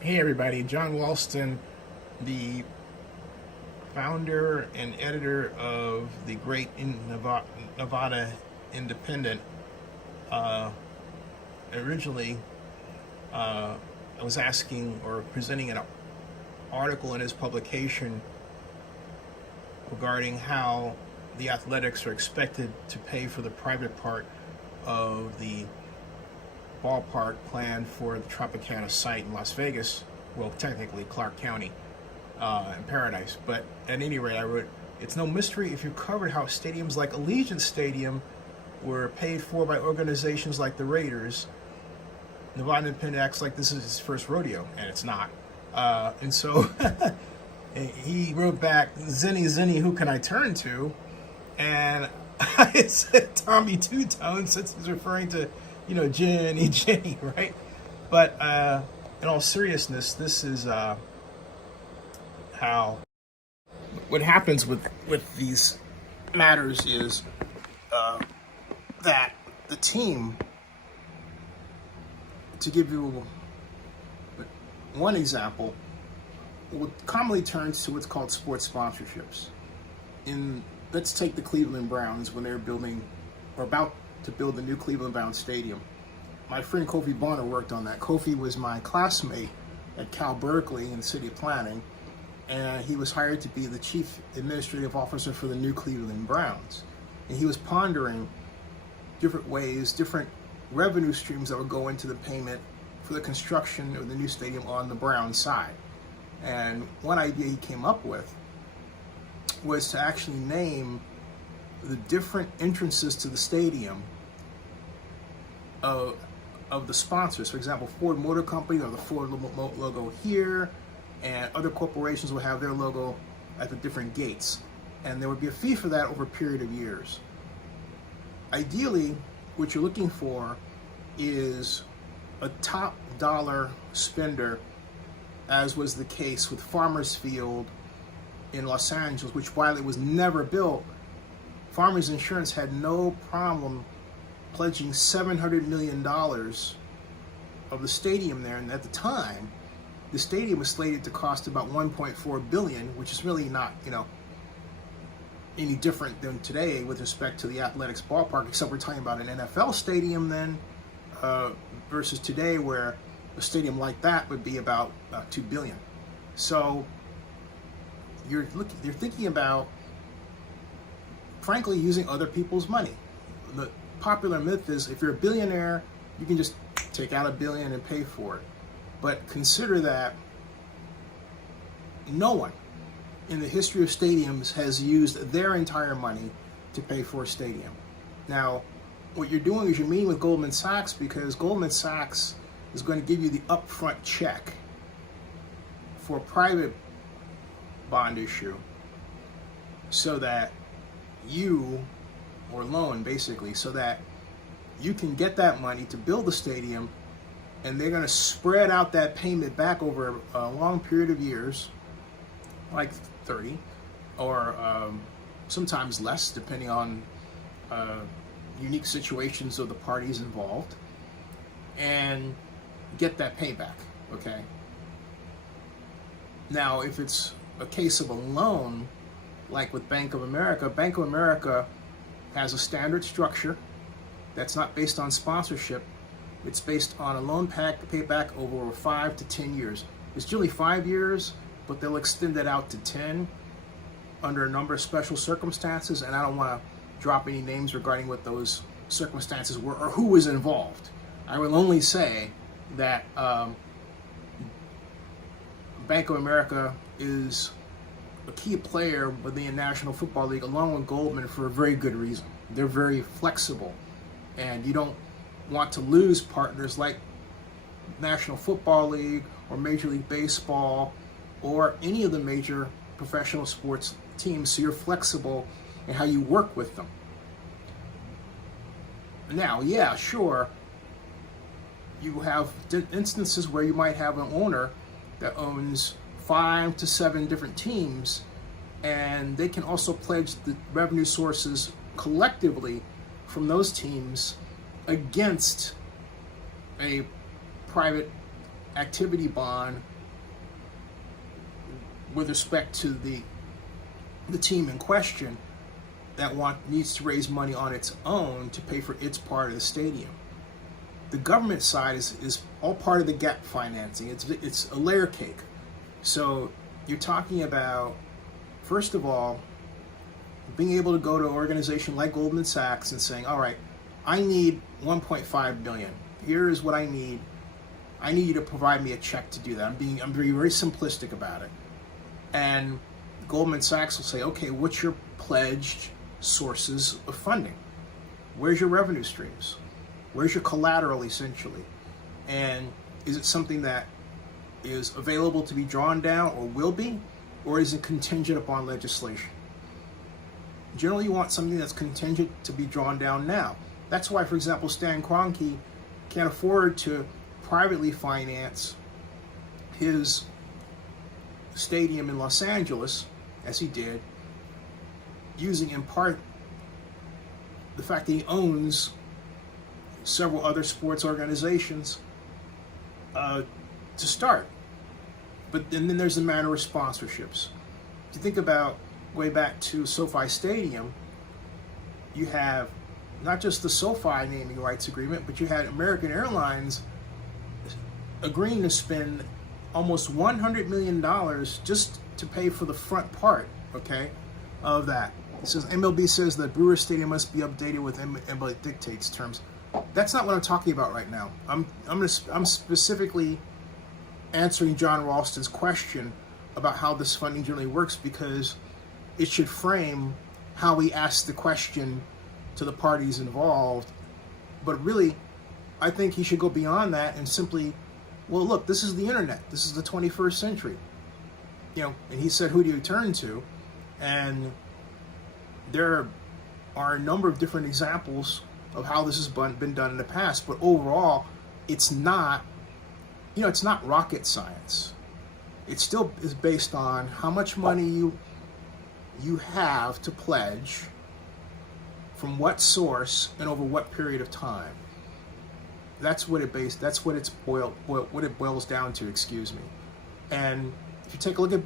Hey everybody, John Walston, the founder and editor of the great Nevada Independent. Uh, Originally, I was asking or presenting an article in his publication regarding how the Athletics are expected to pay for the private part of the ballpark plan for the Tropicana site in Las Vegas. Well, technically Clark County in Paradise. But at any rate, I wrote, it's no mystery if you covered how stadiums like Allegiant Stadium were paid for by organizations like the Raiders. Nevada Independent acts like this is his first rodeo, and it's not. And so he wrote back, Zenny, who can I turn to? And I said Tommy Two Tone, since he's referring to, Jenny, right? But in all seriousness, this is how what happens with these matters is that the team, to give you one example, commonly turns to what's called sports sponsorships. Let's take the Cleveland Browns when they're building or about to build the new Cleveland Browns stadium. My friend Kofi Bonner worked on that. Kofi was my classmate at Cal Berkeley in city planning, and he was hired to be the chief administrative officer for the new Cleveland Browns. And he was pondering different ways, different revenue streams that would go into the payment for the construction of the new stadium on the Browns side. And one idea he came up with was to actually name the different entrances to the stadium of the sponsors. For example, Ford Motor Company or the Ford logo here, and other corporations will have their logo at the different gates. And there would be a fee for that over a period of years. Ideally, what you're looking for is a top dollar spender, as was the case with Farmers Field in Los Angeles, which while it was never built, Farmers Insurance had no problem pledging $700 million of the stadium there. And at the time, the stadium was slated to cost about $1.4 billion, which is really not, any different than today with respect to the Athletics ballpark, except we're talking about an NFL stadium then, versus today where a stadium like that would be about $2 billion. So you're thinking about, frankly, using other people's money. The popular myth is if you're a billionaire, you can just take out $1 billion and pay for it. But consider that no one in the history of stadiums has used their entire money to pay for a stadium. Now, what you're doing is you're meeting with Goldman Sachs because Goldman Sachs is going to give you the upfront check for a private bond issue so that or loan basically, so that you can get that money to build the stadium, and they're going to spread out that payment back over a long period of years, like 30, or sometimes less, depending on unique situations of the parties involved, and get that payback, okay? Now, if it's a case of a loan, like with Bank of America has a standard structure that's not based on sponsorship. It's based on a loan payback over 5 to 10 years. It's generally 5 years, but they'll extend it out to 10 under a number of special circumstances, and I don't want to drop any names regarding what those circumstances were or who was involved. I will only say that Bank of America is a key player within the National Football League along with Goldman for a very good reason. They're very flexible, and you don't want to lose partners like National Football League or Major League Baseball or any of the major professional sports teams, so you're flexible in how you work with them. Now, yeah, sure, you have instances where you might have an owner that owns 5 to 7 different teams, and they can also pledge the revenue sources collectively from those teams against a private activity bond with respect to the team in question that needs to raise money on its own to pay for its part of the stadium. The government side is all part of the gap financing. It's a layer cake. So you're talking about, first of all, being able to go to an organization like Goldman Sachs and saying, all right, I need 1.5 billion. Here is what I need. I need you to provide me a check to do that. I'm being very simplistic about it. And Goldman Sachs will say, okay, what's your pledged sources of funding? Where's your revenue streams? Where's your collateral, essentially? And is it something that is available to be drawn down or will be, or is it contingent upon legislation? Generally, you want something that's contingent to be drawn down now. That's why, for example, Stan Kroenke can't afford to privately finance his stadium in Los Angeles, as he did, using in part the fact that he owns several other sports organizations to start. But then there's the matter of sponsorships. If you think about way back to SoFi Stadium, you have not just the SoFi naming rights agreement, but you had American Airlines agreeing to spend almost $100 million just to pay for the front part, okay, of that. It says MLB says that Brewer Stadium must be updated with MLB dictates terms. That's not what I'm talking about right now. I'm specifically answering John Ralston's question about how this funding generally works, because it should frame how we ask the question to the parties involved. But really, I think he should go beyond that and simply, well, look, this is the internet. This is the 21st century. You know, and he said, who do you turn to? And there are a number of different examples of how this has been done in the past. But overall, it's not, you know, it's not rocket science. It still is based on how much money you have to pledge, from what source, and over what period of time. That's what it boils down to, excuse me. And if you take a look at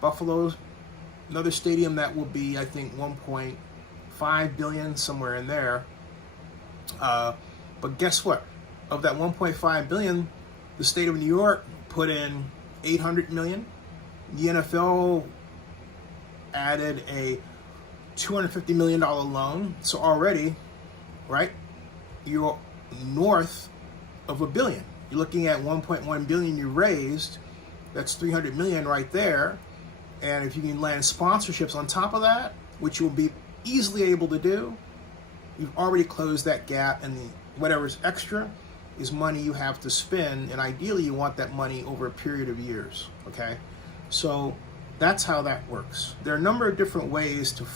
Buffalo's another stadium that will be, I think, 1.5 billion, somewhere in there. But guess what? Of that 1.5 billion, the state of New York put in 800 million. The NFL added a $250 million loan. So already, right, you're north of $1 billion. You're looking at 1.1 billion you raised. That's 300 million right there. And if you can land sponsorships on top of that, which you'll be easily able to do, you've already closed that gap, and whatever's extra is money you have to spend, and ideally you want that money over a period of years, okay? So that's how that works. There are a number of different ways to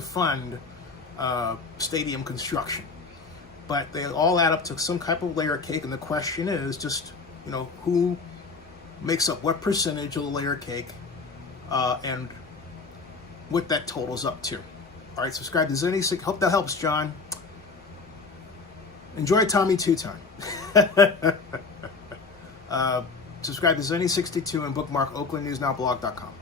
fund stadium construction, but they all add up to some type of layer cake, and the question is just, you know, who makes up what percentage of the layer cake and what that totals up to. All right, subscribe to Zenny. Hope that helps, John. Enjoy Tommy Two-Time. Subscribe to Zenny62 and bookmark OaklandNewsNowBlog.com.